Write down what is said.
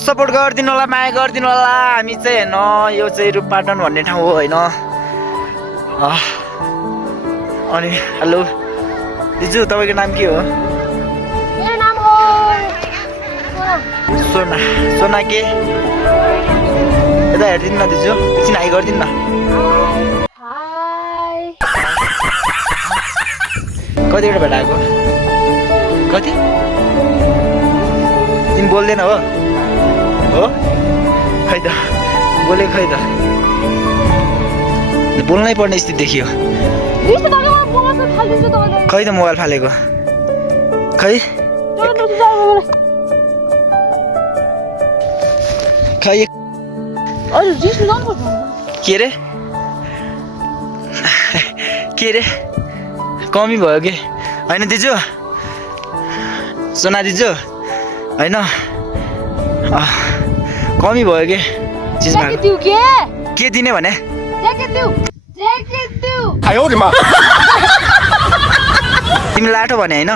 Support गरिदिनु होला, माया गरिदिनु होला। हामी चाहिँ होइन यो चाहिँ रूपपाटन भन्ने ठाउँ हो होइन। अनि हेलो दिजु, तपाईँको नाम के हो? मेरो नाम हो सोना। सोना के? यता हेरिदिनु न दिजु, एकछिन हाई गरिदिनु न। हाई। कतिवटा भेट आएको? कति? तिमी बोल्दैन हो? हो? खै त बोलेको खै त। बोल्नै पर्ने स्थिति देखियो। खै त मोबाइल फालेको खै खै के रे के रे कमी भयो कि होइन दिजु? सोना दिजु होइन कमी भयो कि चिजमा के दिने भने तिमी लाटो भने होइन